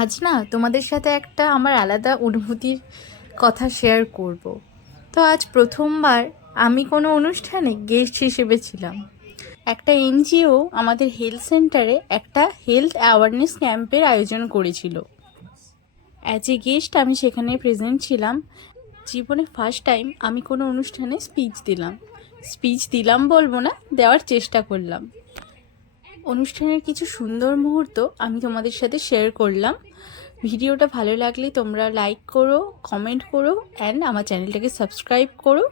আজ না তোমাদের সাথে একটা আমার আলাদা অনুভূতির কথা শেয়ার করব। তো আজ প্রথমবার আমি কোনো অনুষ্ঠানে গেস্ট হিসেবে ছিলাম। একটা এনজিও আমাদের হেলথ সেন্টারে একটা হেলথ অ্যাওয়ারনেস ক্যাম্পের আয়োজন করেছিল। অ্যাজ এ গেস্ট আমি সেখানে প্রেজেন্ট ছিলাম। জীবনে ফার্স্ট টাইম আমি কোনো অনুষ্ঠানে স্পিচ দিলাম বলবো না, দেওয়ার চেষ্টা করলাম। অনুষ্ঠানের কিছু সুন্দর মুহূর্ত আমি তোমাদের সাথে শেয়ার করলাম। ভিডিওটা ভালো লাগলে তোমরা লাইক করো, কমেন্ট করো অ্যান্ড আমার চ্যানেলটাকে সাবস্ক্রাইব করো।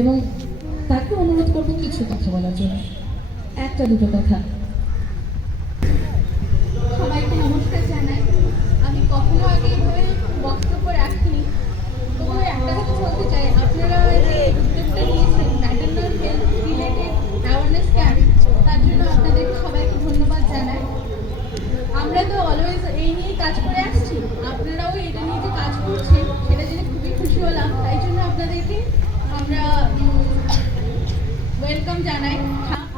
এবং তাকে অনুরোধ করবো কিছু কথা বলার জন্য, একটা দুটো কথা। সবাইকে নমস্কার জানাই। আমি কখনো আগে এভাবে বক্তব্য রাখিনি, তবু একটা কথা বলতে চাই। আপনারা যে উদ্যোগটা নিয়েছেন maternal health related awareness camp, তার জন্য আপনাদেরকে সবাইকে ধন্যবাদ জানাই। আমরা তো অলওয়েজ এই নিয়েই কাজ করে আসছি, আপনারাও এটা নিয়ে যে কাজ করছেন সেটা জেনে খুবই খুশি হলাম। তাই জন্য আপনাদেরকে আমরা ওয়েলকাম জানাই।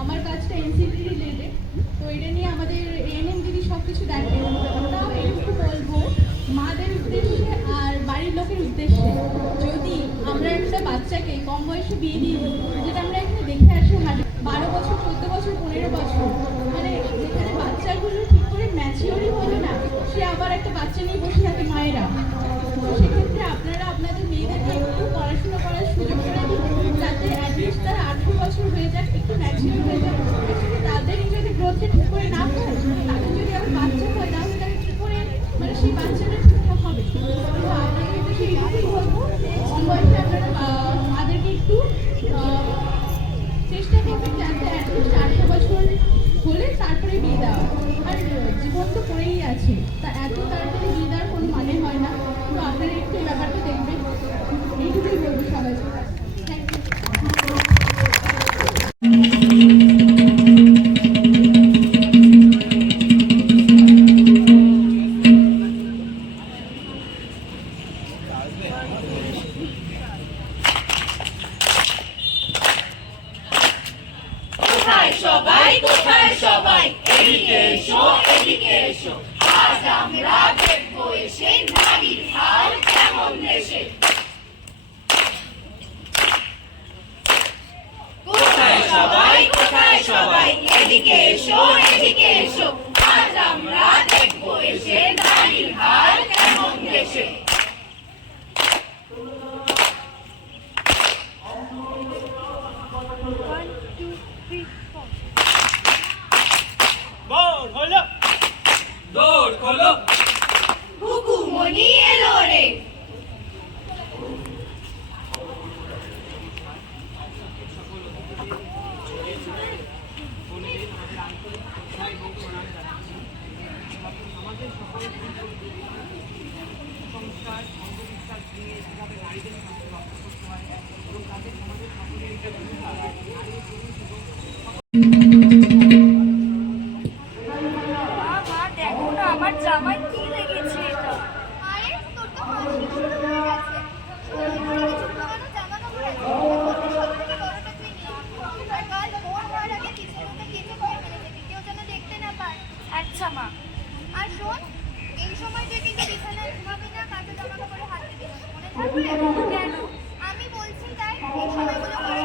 আমার কাজটা এনসিপি রিলেটেড, তো এটা নিয়ে আমাদের এএনএম দিদি সব কিছু দেখেন। তাও একটু বলবো মাদের উদ্দেশ্যে আর বাড়ির লোকের উদ্দেশ্যে, যদি আমরা একটা বাচ্চাকে কম বয়সে বিয়ে দিয়ে দিই, যেটা আমরা এখানে দেখে আসি 12 বছর, 14 বছর, 15 বছর, মানে যেখানে বাচ্চাগুলো ঠিক করে ম্যাচিওরই হলো না, সে আবার একটা বাচ্চা নিয়ে বসে থাকে মায়েরা। তো সেক্ষেত্রে আপনারা আপনাদের মেয়েদেরকে একটু পড়াশোনা করার সুযোগ করে দিন, যাতে অ্যাটলিস্ট তারা 18 বছর হয়ে যাক, একটু ম্যাচিওর হয়ে যাক। তাদের যদি গ্রোথটা ঠিক করে না হয়, তাদের যদি আবার বাচ্চা হয়, তাহলে তাকে ঠিক করে মানে সেই বাচ্চাটা ঠিকঠাক হবে। তো আপনাকে তো সেইটুকুই বলবো, কম বয়সে আপনারা তাদেরকে একটু চেষ্টা করবেন যাতে অ্যাটলিস্ট 18 বছর হলে তারপরে বিয়ে দেওয়া। আর জীবন তো পড়েই আছে, তা এত তাড়াতাড়ি বিয়ে দেওয়ার কোনো মানে হয় না। তো আপনারা একটু এই ব্যাপারটা দেখবেন, এইটুকুই বলবো সবাইকে। Thank you. কোথায় সবাই, কোথায় সবাই, এদিকে এসো, এদিকে এসো। আজ আমরা দেখবো এসে নারীর হাল কেমন দেশে। কোথায় সবাই, কোথায় সবাই, এদিকে এসো, এদিকে এসো। আজ আমরা দেখবো এসে নারীর হাল কেমন দেশে। দৌড় খোলো, হুকুমনি এলো রে। দেখো না আমার জামাই কি লেগেছে এটা। আরে তোর তো হাসি শুরু হয়ে গেছে। কিছু পুরানো জামা কাপড় আছে, সবথেকে বড়টা তুই নিয়ে আর কাল ভোর হওয়ার আগে পিছনটা কেটে ঘরে ফেলে দেবি, কেউ যেন দেখতে না পায়। আচ্ছা মা। আর শোন, এই সময় তুই কিন্তু বিছানায় ঘুমাবি না, কাঁচা জামা কাপড়ে হাত দিবি না, মনে থাকবে? কেন? আমি বলছি তাই, এই সময়গুলো করে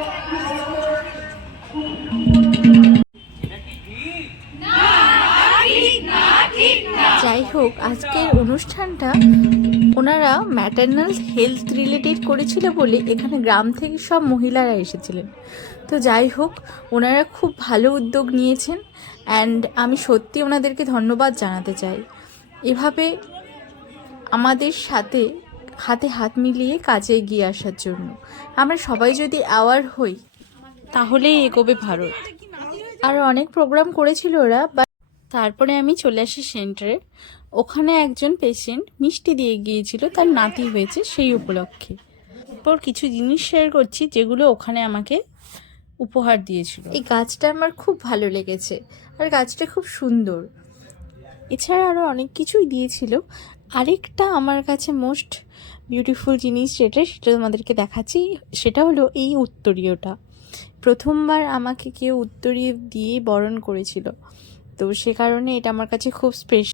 যাই হোক, আজকের অনুষ্ঠানটা ওনারা ম্যাটারনাল হেলথ রিলেটেড করেছিল বলে এখানে গ্রাম থেকে সব মহিলারা এসেছিলেন। তো যাই হোক, ওনারা খুব ভালো উদ্যোগ নিয়েছেন অ্যান্ড আমি সত্যি ওনাদেরকে ধন্যবাদ জানাতে চাই। এভাবে আমাদের সাথে হাতে হাত মিলিয়ে কাজে এগিয়ে আসার জন্য। আমরা সবাই যদি অ্যাওয়ার হই তাহলেই এগোবে ভারত। আর অনেক প্রোগ্রাম করেছিল ওরা, তারপরে আমি চলে আসি সেন্টারে। ওখানে একজন পেশেন্ট মিষ্টি দিয়ে গিয়েছিল, তার নাতি হয়েছে সেই উপলক্ষে। এরপর কিছু জিনিস শেয়ার করছি যেগুলো ওখানে আমাকে উপহার দিয়েছিল। এই গাছটা আমার খুব ভালো লেগেছে আর গাছটা খুব সুন্দর। এছাড়া আরও অনেক কিছুই দিয়েছিল। আরেকটা আমার কাছে মোস্ট বিউটিফুল জিনিস সেটা তোমাদেরকে দেখাচ্ছি। সেটা হলো এই উত্তরীয়টা। প্রথমবার আমাকে কেউ উত্তরীয় দিয়ে বরণ করেছিল, তো সে কারণে এটা আমার কাছে খুব স্পেশাল।